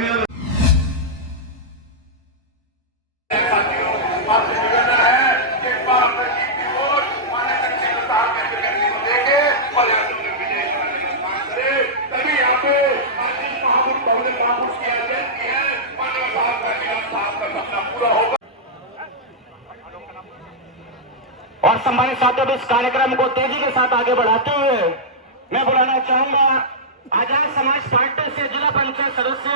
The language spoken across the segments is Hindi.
शुक्रिया। और सम्मानित साथियों, इस कार्यक्रम को तेजी के साथ आगे बढ़ाते हुए मैं बुलाना चाहूंगा आजाद समाज पार्टी से जिला पंचायत सदस्य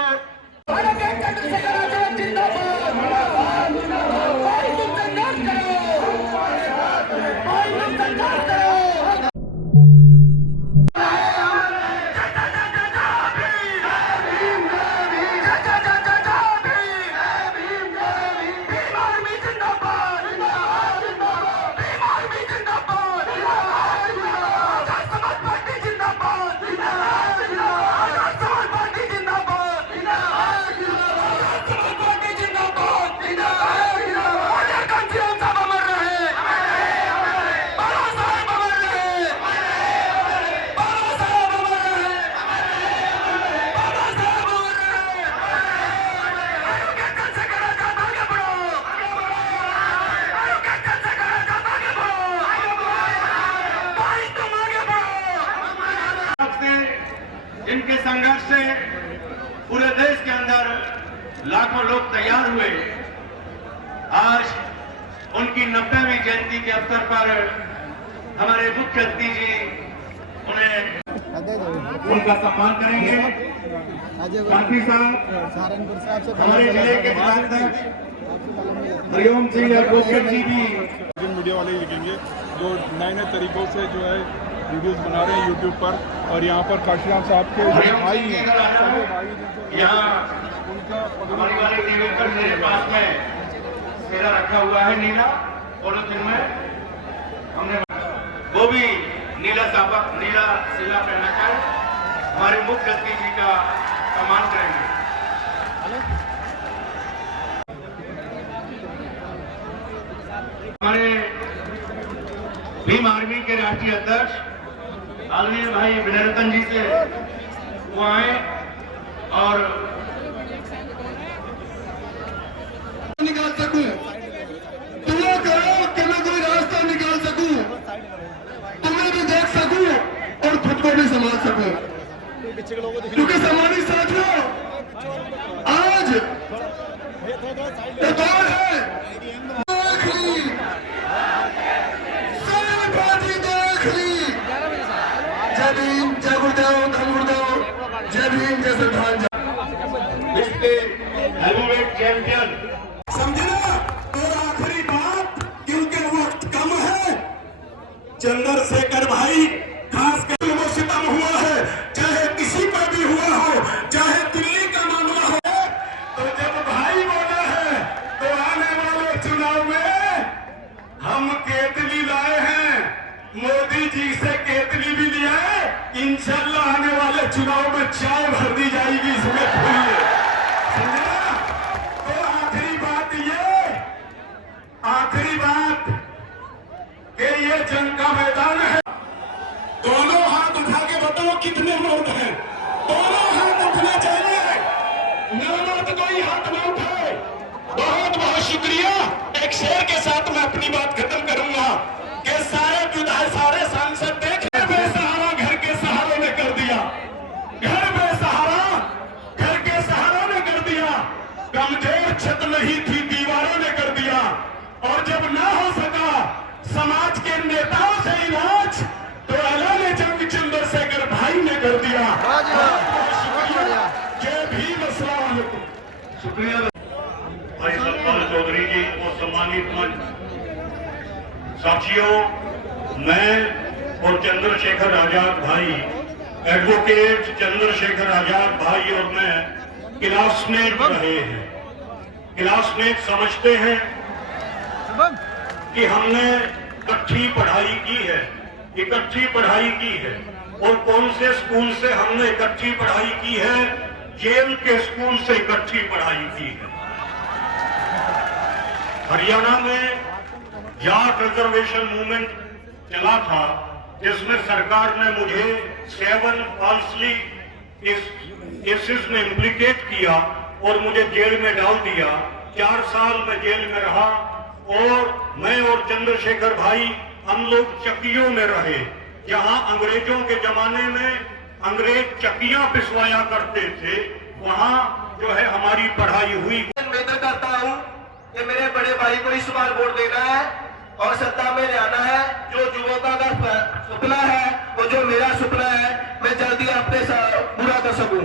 इनके संघर्ष से पूरे देश के अंदर लाखों लोग तैयार हुए। आज उनकी 90वीं जयंती के अवसर पर हमारे मुख्य अतिथि जी उन्हें उनका सम्मान करेंगे। काफी साहब हमारे जिले के जिलाध्यक्ष हरिओम सिंह गोस्कर जी भी मीडिया वाले लिखेंगे जो नए नए तरीकों से जो है वीडियोस बना रहे हैं यूट्यूब पर। और यहाँ पर काशीराम साहब के भाई हैं, यहाँ हमारी वाले टीवी मेरे पास में सेला रखा हुआ है नीला पॉलिथीन में, हमने वो भी नीला सिला पहना कर हमारे मुख्य अतिथि जी का सम्मान करेंगे। हमारे भीम आर्मी के राष्ट्रीय अध्यक्ष आदरणीय भाई विनय रतन जी से वो आए और निकाल सकूं, दुआ करो कि मैं कोई रास्ता निकाल सकूं, तुम्हें भी देख सकूं और खुद को भी संभाल सकूं। क्योंकि सम्मानित साथियों, आज दौर है जय भीम, जय गुरुदेव, धन गुरुदेव, जय भीम, जय संविधान, विश्व के हेवीवेट चैंपियन। समझना। और आखिरी बात, क्योंकि वक्त कम है, चंद्रशेखर भाई खास कर वो सितम हुआ है, चाहे किसी पर भी हुआ हो, चाहे दिल्ली का मामला हो, तो जब भाई बोला है तो आने वाले चुनाव में हम केतली लाए हैं, मोदी जी से केतली भी लिया है। इंशाल्लाह आने वाले चुनाव में चाय भर दी जाएगी, इसमें खुलिए। समझना। तो आखिरी बात कि ये जंग का मैदान है। दोनों हाथ उठा के बताओ कितने मर्द हैं, दोनों हाथ उठने चाहिए, ना मर्द कोई हाथ न उठाए। बहुत बहुत शुक्रिया। एक शेर के साथ मैं अपनी बात खत्म करूंगा कि सारे विधायक, सारे सांसद देख बेसहारा घर के सहारे ने कर दिया, घर बेसहारा घर के सहारा ने कर दिया, कमजोर छत नहीं थी दीवारों ने कर दिया, और जब ना हो सका समाज के नेताओं से इलाज तो ऐलान जंग चंद्रशेखर भाई ने कर दिया। जय भीम, अस्सलाम वालेकुम। शुक्रिया भाई सतपाल चौधरी जी और सम्मानित मंच साथियों, मैं और चंद्रशेखर आजाद भाई, एडवोकेट चंद्रशेखर आजाद भाई और मैं क्लासमेट रहे हैं। क्लासमेट समझते हैं कि हमने इकट्ठी पढ़ाई की है, और कौन से स्कूल से हमने इकट्ठी पढ़ाई की है? जेल के स्कूल से इकट्ठी पढ़ाई की है। हरियाणा में जाट रिजर्वेशन मूवमेंट चला था, जिसमें सरकार ने मुझे 7 फॉल्सली इस ने इम्प्लीकेट किया और मुझे जेल में डाल दिया। 4 साल मैं जेल में रहा और मैं और चंद्रशेखर भाई हम लोग चक्कियों में रहे, जहां अंग्रेजों के जमाने में अंग्रेज चक्कियां पिसवाया करते थे, वहां जो है हमारी पढ़ाई हुई। निवेदन करता हूं कि मेरे बड़े भाई को इस बार वोट देना है और सत्ता में ले आना है। जो युवकों का सपना है वो जो मेरा सपना है, मैं जल्दी अपने पूरा कर सकूं।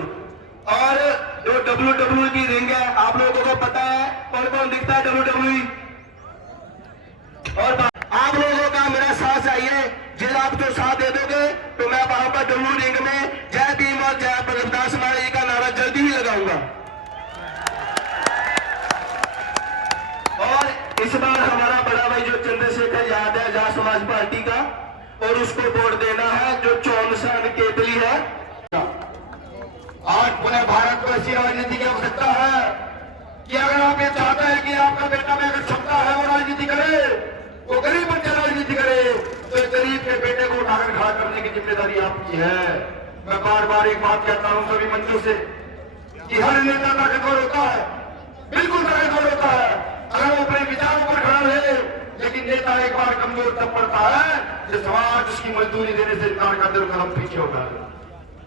और जो WWE की रिंग है, आप लोगों को पता है कौन कौन दिखता है WWE। और आप लोगों का मेरा साथ चाहिए। जिस आप जो साथ दे दोगे तो मैं वहां पर WWE रिंग में जय भीम और जय प्रकाश नारायण का नारा जल्दी ही लगाऊंगा। और इस बार हमारा बड़ा भाई जो चंद्रशेखर यादव है आजाद समाज पार्टी का, और उसको वोट देना है जो 54 केतली है। आज पूरे भारत को ऐसी राजनीति की आवश्यकता है कि अगर आप ये चाहते हैं कि आपका बेटा में अगर क्षमता है वो राजनीति करे, वो गरीब बच्चा राजनीति करे, तो गरीब के बेटे को उठाकर खड़ा करने की जिम्मेदारी आपकी है। मैं बार बार एक बात कहता हूं सभी मंचों से कि हर नेता ताकतवर होता है, बिल्कुल ताकतवर होता है अगर वो अपने विचारों पर खड़ा रहे, लेकिन नेता एक बार कमजोर तब पड़ता है जब समाज उसकी मजदूरी देने से इनकार कर दे, कदम पीछे होता है।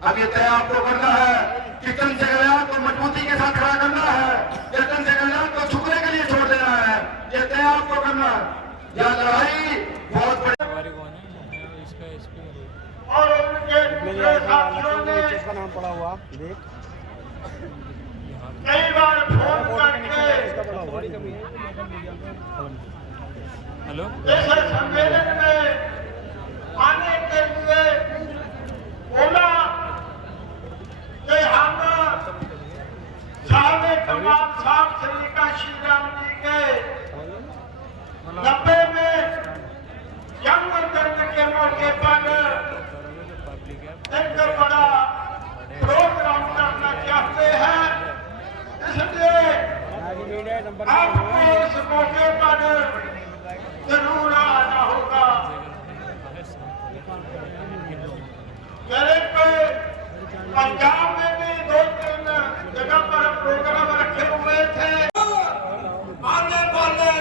अब ये तय आपको करना है कि चंद्रशेखर यादव को मजबूती के साथ खड़ा करना है या चंद्रशेखर यादव को झुकने के लिए छोड़ देना है, ये तय आपको करना है। यह लड़ाई बहुत बड़ी और उनके दूसरे साथियों ने नाम पड़ा हुआ देख कई बार फोन करके हेलो इस सम्मेलन में आने के लिए बोला कि हम साहब कमाल साहब श्री श्री राम जी के 90 में जन्म दिन के मौके पर एक बड़ा प्रोग्राम करना चाहते हैं, इसलिए आपको इस मौके पर जरूर आना होगा। मेरे पे पंजाब में भी 2-3 जगह पर प्रोग्राम रखे हुए थे। आने वाले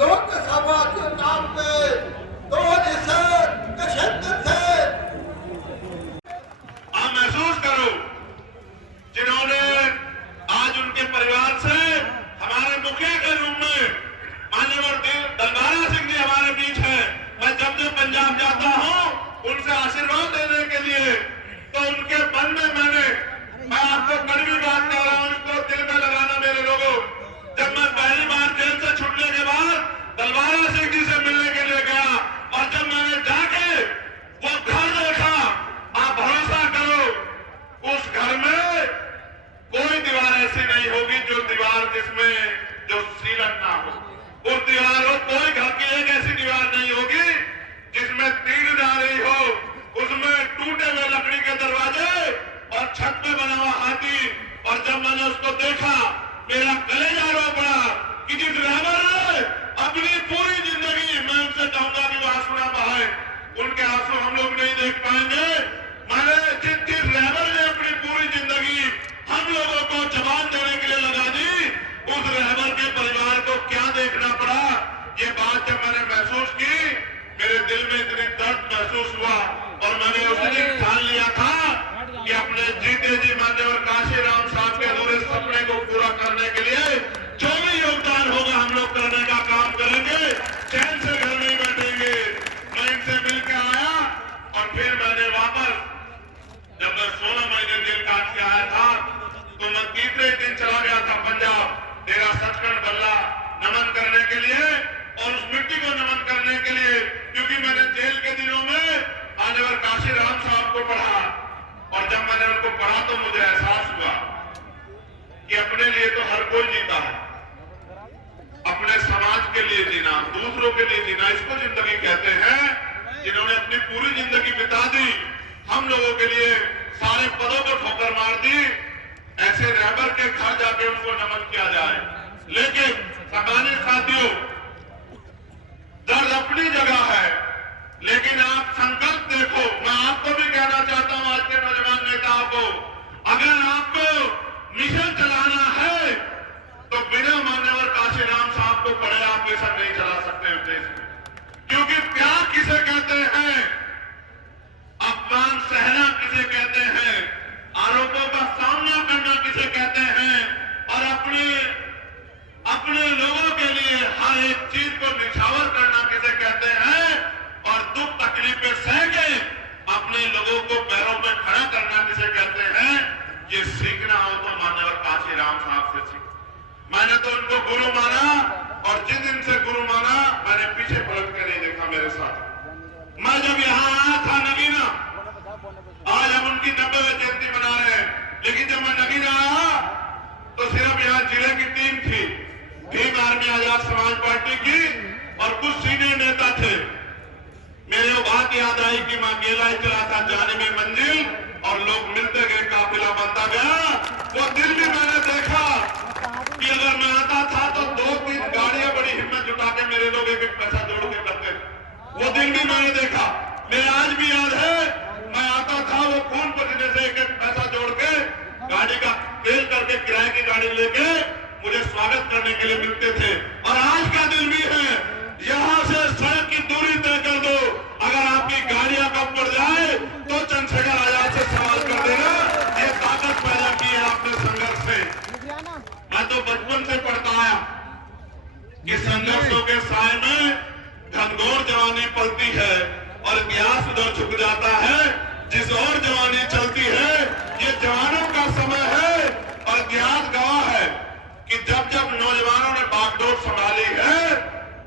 लोकसभा चुनाव में 2000 के क्षेत्र से आप महसूस करो जिन्होंने आज उनके परिवार से हमारे मुखिया के रूप में मान्यवर दलबारा सिंह जी हमारे बीच है। मैं जब जब पंजाब जाता हूं उनसे आशीर्वाद लेने के लिए, तो उनके मन में मैं आपको कड़वी बात कह रहा हूं, इसको दिल में लगाना मेरे लोगों। जब मैं पहली बार जेल से छूटने के बाद दलबारा सिंह जी से मिलने के लिए गया और जब मैंने जाके वो घर देखा, आप भरोसा करो उस घर में कोई दीवार ऐसी नहीं होगी जो दीवार जिसमें जो सीलन ना हो। उस दीवार हो कोई घर की एक ऐसी दीवार नहीं होगी जिसमें तीर ना रही हो। उसमें टूटे हुए लकड़ी के दरवाजे और छत पे बना हुआ हाथी। और जब मैंने उसको देखा मेरा कलेजा रो पड़ा कि जिस रहबर ने अपनी पूरी जिंदगी, मैं उनसे कहूंगा कि वो आंसू ना बहाए, उनके आंसू हम लोग नहीं देख पाएंगे। मैंने जिस रहबर ने अपनी पूरी जिंदगी हम लोगों को जवान देने के लिए लगा दी, उस रहबर के परिवार को क्या देखना पड़ा। ये बात जब मैंने महसूस की, मेरे दिल में इतनी दर्द महसूस हुआ और मैंने उस दिन ठान लिया था कि अपने जीते जी मान्यवर काशीराम साहब के अधूरे सपने को पूरा करने के लिए जो भी योगदान होगा हम लोग करने का काम करेंगे। चैन से घर नहीं बैठेंगे। मैं इनसे मिलकर आया और फिर मैंने वापस, जब मैं 16 महीने जेल काट के आया था तो मैं तीसरे दिन चला गया था पंजाब, तेरा सचखंड बल्ला नमन करने के लिए और उस मिट्टी को नमन करने के लिए, क्योंकि मैंने जेल के दिनों में मान्यवर काशीराम साहब को पढ़ा और जब मैंने उनको पढ़ा तो मुझे एहसास हुआ कि अपने लिए तो हर कोई जीता है, अपने समाज के लिए जीना, दूसरों के लिए जीना, इसको जिंदगी कहते हैं। जिन्होंने अपनी पूरी जिंदगी बिता दी, हम लोगों के लिए सारे पदों को ठोकर मार दी, ऐसे रहबर के घर जाके उनको नमन किया जाए। लेकिन सामान्य साथियों, दर्द अपनी जगह है, लेकिन आप संकल्प देखो। मैं आपको भी कहना चाहता हूं आज के नौजवान नेताओं को, अगर आपको मिशन चलाना है तो बिना मान्यवर काशीराम साहब को पड़े आप मिशन नहीं चला सकते उस देश में, क्योंकि प्यार किसे कहते हैं, अपमान सहना किसे कहते हैं, आरोपों का सामना करना किसे कहते हैं, और अपने लोगों के लिए हर एक चीज को निछावर करना किसे कहते हैं, और दुख तकलीफें सह के अपने लोगों को पैरों में खड़ा करना किसे कहते हैं, ये सीखना हो तो मान्यवर काशीराम साहब से सीख। मैंने तो उनको गुरु माना, और जिस दिन से गुरु माना मैंने पीछे पलट के नहीं देखा मेरे साथ। मैं जब यहाँ आया था नगीना, आज हम उनकी 90वीं जयंती मना रहे हैं, लेकिन जब मैं नगीना आया तो सिर्फ यहाँ जिले की टीम थी, भीम आर्मी आजाद समाज पार्टी की, और कुछ सीनियर नेता थे। मेरे वो बात याद आई कि मैं अकेला ही चला था जाने में मंजिल, और लोग मिलते गए, काफिला बनता गया। वो दिन भी मैंने देखा कि अगर मैं आता था तो 2-3 गाड़ियां बड़ी हिम्मत जुटा के मेरे लोग एक एक पैसा जोड़ के करते। वो दिन भी मैंने देखा, मेरे आज भी याद है, मैं आता था वो खून पसीने से एक एक पैसा जोड़ के गाड़ी का तेल करके किराए की गाड़ी लेके मुझे स्वागत करने के लिए मिलते थे। और आज का दिन भी है, यहां से सड़क की दूरी तय कर दो, अगर आपकी गाड़ियां कम पड़ जाए तो चंद्रशेखर आजाद से सवाल कर देना। ये ताकत पैदा की है आपने संघर्ष से। मैं तो बचपन से पढ़ता आया कि संघर्षों के साए में घनघोर जवानी पलती है और इतिहास उधर झुक जाता है। जिस और जवानी चलती है ये जवानों का समय है, और इतिहास गवाह है कि जब जब नौजवानों ने बागडोर संभाली है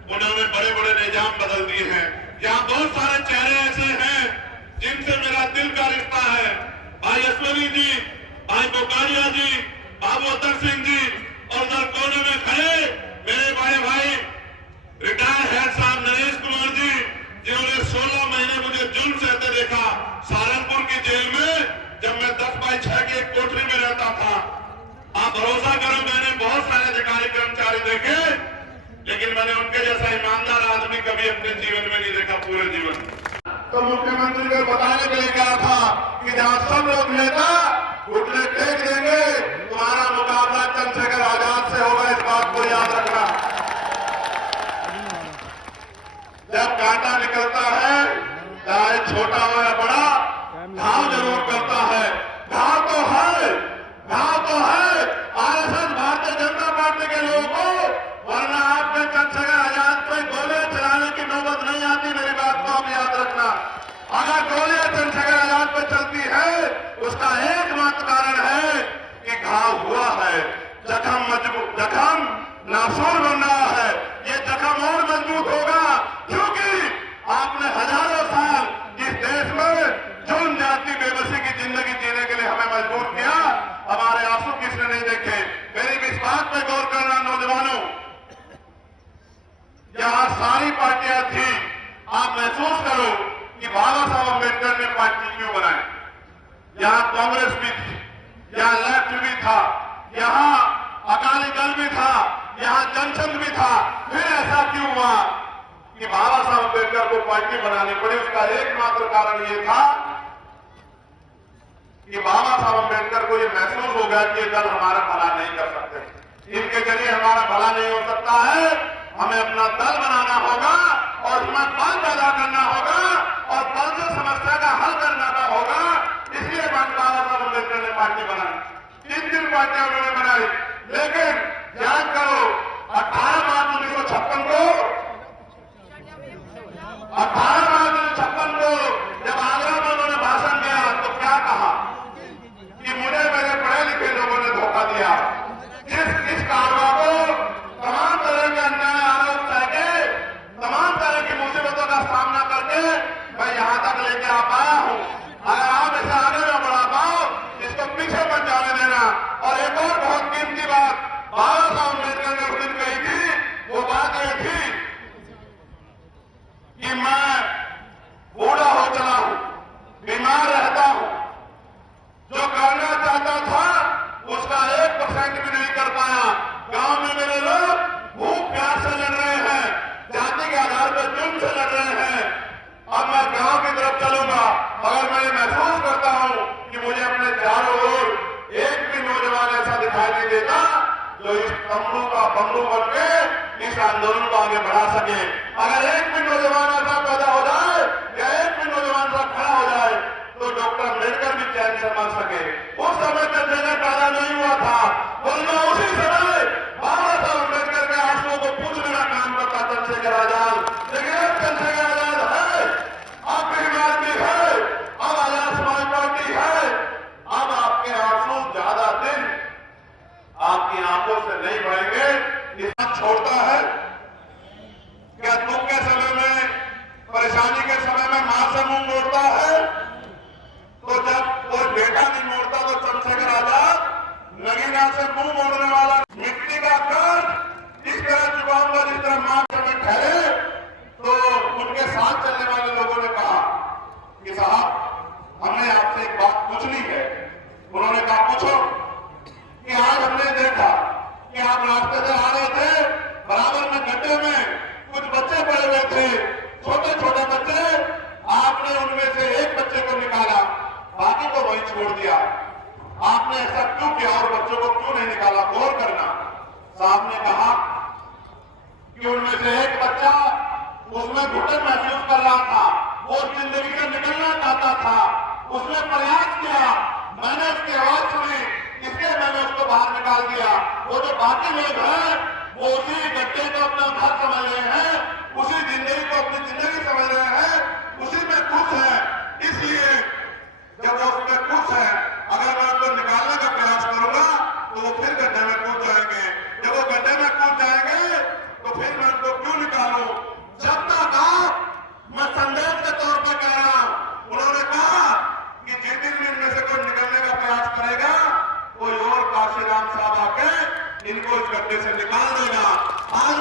उन्होंने बड़े बड़े निजाम बदल दिए हैं। यहाँ बहुत सारे चेहरे ऐसे हैं जिनसे मेरा दिल का रिश्ता है। भाई अश्वनी जी, भाई बोकारिया जी, बाबू अतर सिंह जी, और उधर कोने में खड़े मेरे बड़े भाई रिटायर हेड साहब नरेश कुमार जी, जिन्होंने 16 महीने मुझे जुल्म सहते देखा सहारनपुर की जेल में, जब मैं 10x6 की एक कोठरी में रहता था। आप भरोसा करो, मैंने बहुत सारे अधिकारी कर्मचारी देखे, लेकिन मैंने उनके जैसा ईमानदार आदमी कभी अपने जीवन में नहीं देखा, पूरे जीवन। तो मुख्यमंत्री को बताने के लिए कहा था कि जहां सब लोग नेता घुटने टेक देंगे, तुम्हारा मुकाबला चंद्रशेखर आजाद से होगा, इस बात को याद रखना। जब कांटा निकलता है, चाहे छोटा हो या बड़ा, घाव जरूर करता है। घाव तो है, घाव तो है आरएसएस भारतीय जनता पार्टी के लोगों को, वरना आपने चंद्रशेखर आजाद पे गोलियां चलाने की नौबत नहीं आती। मेरी बात को आप याद रखना। अगर गोलियां चंद्रशेखर आजाद पे चलती है, उसका एकमात्र कारण है कि घाव हुआ है, जख्म नासूर बन रहा है। ये जख्म और मजबूत होगा, क्योंकि आपने हजारों साल इस देश में जुल्म, जाति, बेबसी की जिंदगी जीने के लिए हमें मजबूर किया। हमारे आंसू किसने नहीं देखे। मेरी इस बात पे गौर करना नौजवानों, यहां सारी पार्टियां थी। आप महसूस करो कि बाबा साहब अम्बेडकर ने पार्टी क्यों बनाई। यहां कांग्रेस भी थी, यहां लेफ्ट भी था, यहां अकाली दल भी था, यहां जनसंघ भी था। फिर ऐसा क्यों हुआ कि बाबा साहब अम्बेडकर को पार्टी बनानी पड़ी? उसका एकमात्र कारण ये था कि बाबा साहब अम्बेडकर को ये महसूस हो गया कि ये दल हमारा भला नहीं कर सकते, इनके जरिए हमारा भला नहीं हो सकता है। हमें अपना दल बनाना होगा और उसमें बल पैदा करना होगा और बल से समस्या का हल करना होगा। इसलिए बाबा साहब अम्बेडकर ने पार्टी बनाई। 3 पार्टियां उन्होंने बनाई, लेकिन याद करो 18 मार्च 1956 को, 18 मार्च 1956 को जब आगरा में उन्होंने भाषण दिया तो क्या कहा कि मुझे मेरे पढ़े लिखे लोगों ने धोखा दिया। इस कारवा को तमाम तरह के अन्याय आरोप करके, तमाम तरह की मुसीबतों का सामना करके मैं यहां तक लेके आ पाया हूं। अगर आप इसे आगे न बढ़ा पाओ, इसको पीछे मत जाने देना। और एक और बहुत कीमती बात बाबा साहब अम्बेडकर ने उस दिन कही थी, वो बात ये थी कि मैं बूढ़ा हो चला हूं, बीमार रहता हूं, जो करना चाहता था उसका 1% भी नहीं कर पाया। गांव में मेरे लोग भूख प्यास से लड़ रहे हैं, जाति के आधार पर जुल्म से लड़ रहे हैं। अब मैं गांव की तरफ चलूंगा, अगर मैं ये महसूस करता हूं कि मुझे अपने चारों ओर बंधु बन के इस आंदोलन को आगे बढ़ा सके। अगर एक भी नौजवान ऐसा पैदा हो जाए या एक भी नौजवान ऐसा खड़ा हो जाए तो डॉक्टर अम्बेडकर भी चैन से मर सके। उस समय चंद्रशेखर पैदा नहीं हुआ था, वरना उसी समय बाबा साहब अम्बेडकर के आंसुओं को पूछने का काम करता चंद्रशेखर आजाद। लेकिन अब चंद्रशेखर आजाद है, अब बीमार भी है, अब आजाद समाज पार्टी है। अब आपके आंसू ज्यादा दिन आपकी आंखों से नहीं बहेंगे। इतना छोड़ता है क्या? दुख के समय में, परेशानी के समय में मां से मुंह मोड़ता है, तो जब कोई बेटा नहीं मोड़ता तो चंद्रशेखर आजाद नगीना से मुंह मोड़ने वाला मिट्टी का कर्ज इस तरह चुकाऊंगा जिस तरह मां में ठहरे। तो उनके साथ चलने वाले लोगों ने कहा कि साहब हमने आपसे एक बात पूछनी है। उन्होंने कहा पूछो। कि आज हमने देखा कि आप रास्ते से आ रहे थे, बराबर में गड्ढे में कुछ बच्चे पड़े हुए थे, छोटे छोटे बच्चे। आपने उनमें से एक बच्चे को निकाला, बाकी को वहीं छोड़ दिया। आपने ऐसा क्यों किया और बच्चों को क्यों नहीं निकाला? गौर करना। साहब ने कहा कि उनमें से एक बच्चा उसमें घुटन महसूस कर रहा था, वो जिंदगी से निकलना चाहता था, उसने प्रयास किया, मैंने उसकी आवाज सुनी, इसलिए मैंने उसको बाहर निकाल दिया। वो जो बाकी लोग हैं वो उसी गड्ढे को अपना घर समझ रहे हैं, उसी जिंदगी को अपनी जिंदगी समझ रहे हैं, उसी में खुश है। इसलिए जब वो उसमें खुश है, अगर मैं उनको निकालने का प्रयास करूंगा तो वो फिर गड्ढे में कूद जाएंगे। जब वो गड्ढे में कूद जाएंगे तो फिर मैं उनको क्यों निकालूं? जब तक आप, मैं संदेश के तौर पर कह रहा हूं, उन्होंने कहा कि जिस दिन भी इनमें से कोई निकलने का प्रयास करेगा कोई और काशीराम साहब आके इनको इस गड्ढे से निकाल देगा। आज